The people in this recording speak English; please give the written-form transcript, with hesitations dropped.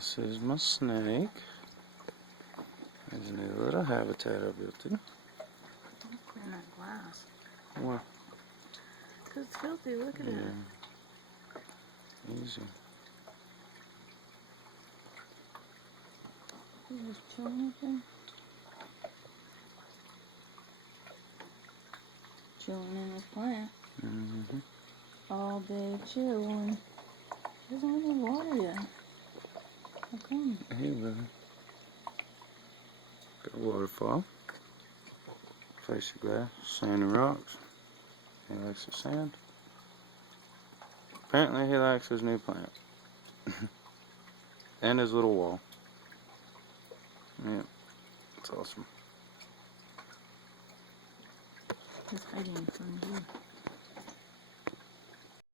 This is my snake. There's a new little habitat I built him. Don't clean that glass. Why? Because it's filthy, look at it. Easy. You just chilling up there? Chilling in this plant. Mm-hmm. All day chilling. She doesn't have any water yet. How come? Hey, brother. Got a waterfall. Face of glass, sand and rocks. He likes the sand. Apparently he likes his new plant. And his little wall. Yeah, it's awesome. He's hiding from you.